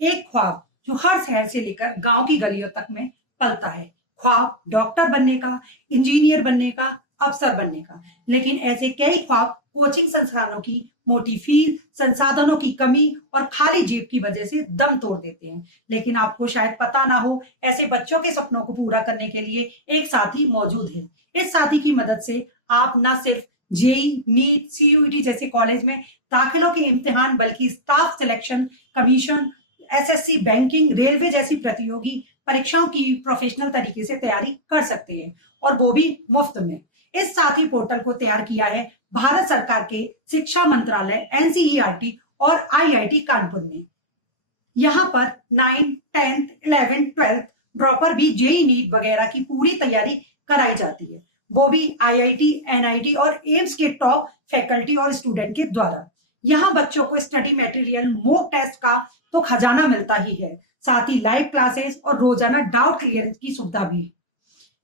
एक ख्वाब जो हर शहर से लेकर गांव की गलियों तक में पलता है। ख्वाब डॉक्टर बनने का, इंजीनियर बनने का, अफसर बनने का। लेकिन ऐसे कई ख्वाब कोचिंग संस्थानों की मोटी फीस, संसाधनों की कमी और खाली जेब की वजह से दम तोड़ देते हैं। लेकिन आपको शायद पता ना हो, ऐसे बच्चों के सपनों को पूरा करने के लिए एक साथी मौजूद है। इस साथी की मदद से आप न सिर्फ जेई, नीट, सीयूईटी जैसे कॉलेज में दाखिलों के इम्तिहान, बल्कि staff selection commission, SSC, banking, railway जैसी प्रतियोगी परीक्षाओं की प्रोफेशनल तरीके से तैयारी कर सकते हैं, और वो भी मुफ्त में। इस साथी पोर्टल को तैयार किया है भारत सरकार के शिक्षा मंत्रालय, एनसीईआरटी और आईआईटी कानपुर ने। यहाँ पर 9th, 10th, 11th, 12th dropper भी जेई, नीट वगैरह की पूरी तैयारी कराई जाती है, वो भी आईआईटी, एनआईटी और एम्स के टॉप फैकल्टी और स्टूडेंट के द्वारा। यहाँ बच्चों को स्टडी मटेरियल, मॉक टेस्ट का तो खजाना मिलता ही है, साथ ही लाइव क्लासेस और रोजाना डाउट क्लियरेंस की सुविधा भी है।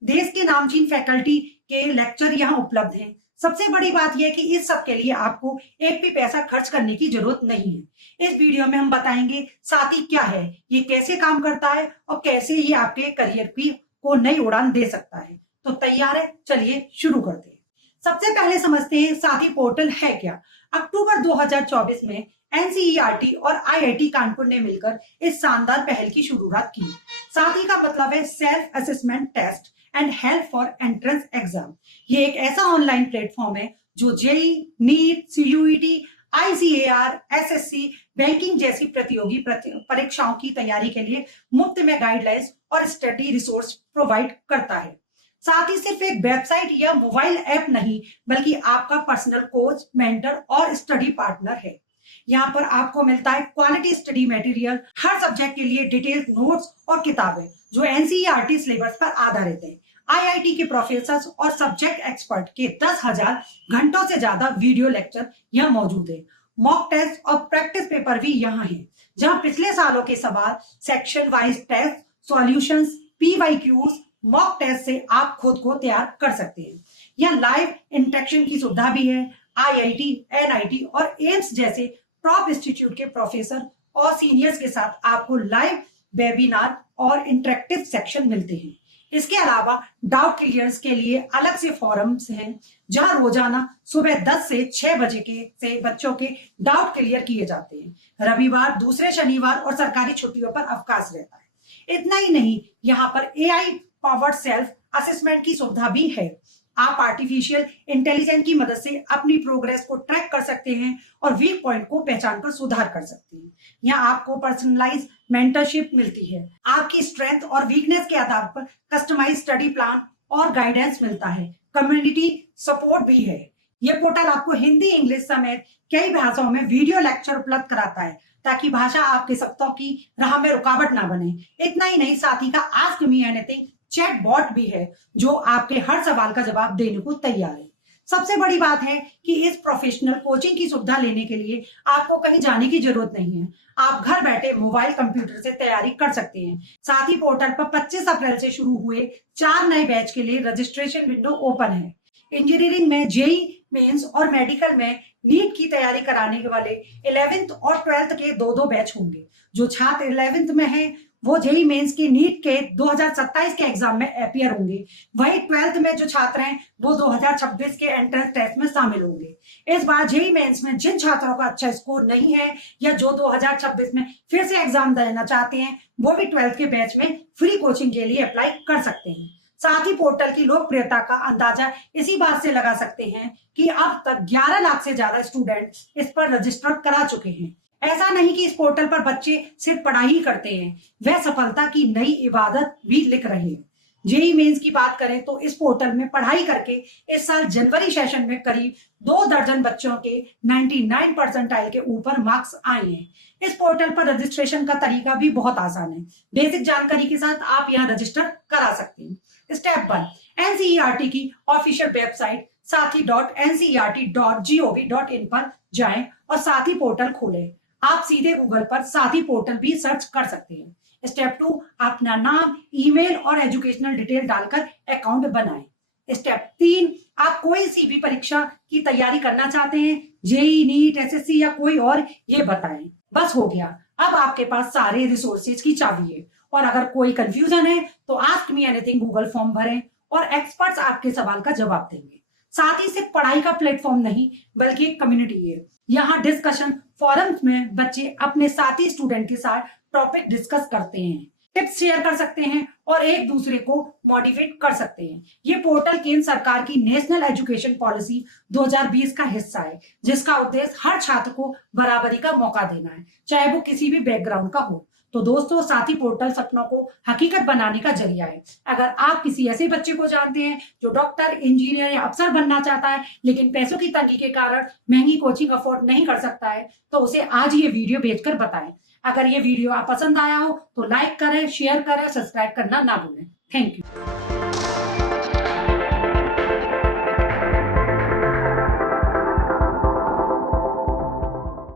देश के नामचीन फैकल्टी के लेक्चर यहाँ उपलब्ध हैं। सबसे बड़ी बात यह है कि इस सब के लिए आपको एक भी पैसा खर्च करने की जरूरत नहीं है। इस वीडियो में हम बताएंगे साथी क्या है, ये कैसे काम करता है और कैसे ये आपके करियर की को नई उड़ान दे सकता है। तो तैयार है, चलिए शुरू करते हैं। सबसे पहले समझते हैं साथी पोर्टल है क्या। अक्टूबर 2024 में एनसीईआरटी और आईआईटी कानपुर ने मिलकर इस शानदार पहल की शुरुआत की। साथी का मतलब है self assessment test and help for entrance exam. ये एक ऐसा ऑनलाइन प्लेटफॉर्म है जो JEE, NEET, CUET, ICAR, SSC, banking जैसी प्रतियोगी परीक्षाओं की तैयारी के लिए मुफ्त में गाइडलाइंस और स्टडी रिसोर्स प्रोवाइड करता है। साथ ही सिर्फ एक वेबसाइट या मोबाइल ऐप नहीं, बल्कि आपका पर्सनल कोच, मेंटर और स्टडी पार्टनर है। यहाँ पर आपको मिलता है क्वालिटी स्टडी मटेरियल, हर सब्जेक्ट के लिए डिटेल्ड नोट्स और किताबें जो एनसीईआरटी सिलेबस पर आधारित है। आईआईटी के प्रोफेसर और सब्जेक्ट एक्सपर्ट के 10,000 घंटों से ज्यादा वीडियो लेक्चर यहाँ मौजूद है। मॉक टेस्ट और प्रैक्टिस पेपर भी यहाँ है, जहाँ पिछले सालों के सवाल, section wise test, solutions, PYQs, mock test से आप खुद को तैयार कर सकते हैं। यहाँ लाइव इंटरेक्शन की सुविधा भी है। आईआईटी, एनआईटी और एम्स जैसे टॉप इंस्टीट्यूट के प्रोफेसर और सीनियर्स के साथ आपको लाइव वेबिनार और इंटरेक्टिव सेक्शन मिलते हैं। इसके अलावा डाउट क्लियरेंस के लिए अलग से फोरम्स हैं, जहां रोजाना सुबह 10 से 6 बजे से बच्चों के डाउट क्लियर किए जाते हैं। रविवार, दूसरे शनिवार और सरकारी छुट्टियों पर अवकाश रहता है। इतना ही नहीं, यहाँ पर एआई पावर्ड सेल्फ असेसमेंट की सुविधा भी है। आप आर्टिफिशियल इंटेलिजेंस की मदद से अपनी प्रोग्रेस को ट्रैक कर सकते हैं और वीक पॉइंट को पहचान कर सुधार कर सकते हैं। यहाँ आपको पर्सनलाइज मेंटरशिप मिलती है। आपकी स्ट्रेंथ और वीकनेस के आधार पर कस्टमाइज स्टडी प्लान और गाइडेंस मिलता है। कम्युनिटी सपोर्ट भी है। यह पोर्टल आपको हिंदी, इंग्लिश समेत कई भाषाओं में वीडियो लेक्चर उपलब्ध कराता है, ताकि भाषा आपके सपनों की राह में रुकावट ना बने। इतना ही नहीं, साथी का ask me anything chat bot भी है, जो आपके हर सवाल का जवाब देने को तैयार है। सबसे बड़ी बात है कि इस प्रोफेशनल कोचिंग की सुविधा लेने के लिए आपको कहीं जाने की जरूरत नहीं है। आप घर बैठे मोबाइल, कंप्यूटर से तैयारी कर सकते हैं। साथ ही पोर्टल पर 25 अप्रैल से शुरू हुए 4 नए बैच के लिए रजिस्ट्रेशन विंडो ओपन है। इंजीनियरिंग में जेई मेंस और मेडिकल में नीट की तैयारी कराने वाले 11th और 12th के 2-2 बैच होंगे। जो छात्र 11th में हैं, वो जेई मेंस के नीट के 2027 के एग्जाम में अपीयर होंगे। वहीं 12th में जो छात्र हैं, वो 2026 के एंट्रेंस टेस्ट में शामिल होंगे। इस बार जेई मेंस में जिन छात्रों का अच्छा स्कोर नहीं है या जो 2026 में फिर से एग्जाम देना चाहते हैं, वो भी 12th के बैच में फ्री कोचिंग के लिए अप्लाई कर सकते हैं। साथ ही पोर्टल की लोकप्रियता का अंदाजा इसी बात से लगा सकते हैं कि अब तक 11 लाख से ज्यादा स्टूडेंट इस पर रजिस्टर करा चुके हैं। ऐसा नहीं कि इस पोर्टल पर बच्चे सिर्फ पढ़ाई ही करते हैं, वह सफलता की नई इबादत भी लिख रहे हैं। जेई मेंस की बात करें तो इस पोर्टल में पढ़ाई करके इस साल जनवरी सेशन में करीब 2 दर्जन बच्चों के 99 परसेंटाइल के ऊपर मार्क्स आए हैं। इस पोर्टल पर रजिस्ट्रेशन का तरीका भी बहुत आसान है। बेसिक जानकारी के साथ आप यहाँ रजिस्टर करा सकते हैं। स्टेप 1, एनसीईआरटी की ऑफिशियल वेबसाइट साथी.ncert.gov.in पर जाएं और साथी पोर्टल खोलें। आप सीधे गूगल पर साथी पोर्टल भी सर्च कर सकते हैं। स्टेप 2, अपना नाम, ईमेल और एजुकेशनल डिटेल डालकर अकाउंट बनाएं। स्टेप 3, आप कोई सी भी परीक्षा की तैयारी करना चाहते हैं, जेई, नीट, एसएससी या कोई और, ये बताएं। बस हो गया, अब आपके पास सारे रिसोर्सेज की चाबी है। और अगर कोई कंफ्यूजन है तो ask me anything Google form भरें और एक्सपर्ट्स आपके सवाल का जवाब देंगे। साथ ही सिर्फ पढ़ाई का प्लेटफॉर्म नहीं बल्कि एक कम्युनिटी है। यहाँ डिस्कशन फोरम्स में बच्चे अपने साथी स्टूडेंट के साथ टॉपिक डिस्कस करते हैं, टिप्स शेयर कर सकते हैं और एक दूसरे को मोटिवेट कर सकते हैं। ये पोर्टल केंद्र सरकार की नेशनल एजुकेशन पॉलिसी 2020 का हिस्सा है, जिसका उद्देश्य हर छात्र को बराबरी का मौका देना है, चाहे वो किसी भी बैकग्राउंड का हो। तो दोस्तों, साथी पोर्टल सपनों को हकीकत बनाने का जरिया है। अगर आप किसी ऐसे बच्चे को जानते हैं जो डॉक्टर, इंजीनियर या अफसर बनना चाहता है लेकिन पैसों की तंगी के कारण महंगी कोचिंग अफोर्ड नहीं कर सकता है, तो उसे आज ये वीडियो भेजकर बताएं। अगर ये वीडियो आप पसंद आया हो तो लाइक करें, शेयर करें, सब्सक्राइब करना ना भूलें। Thank you.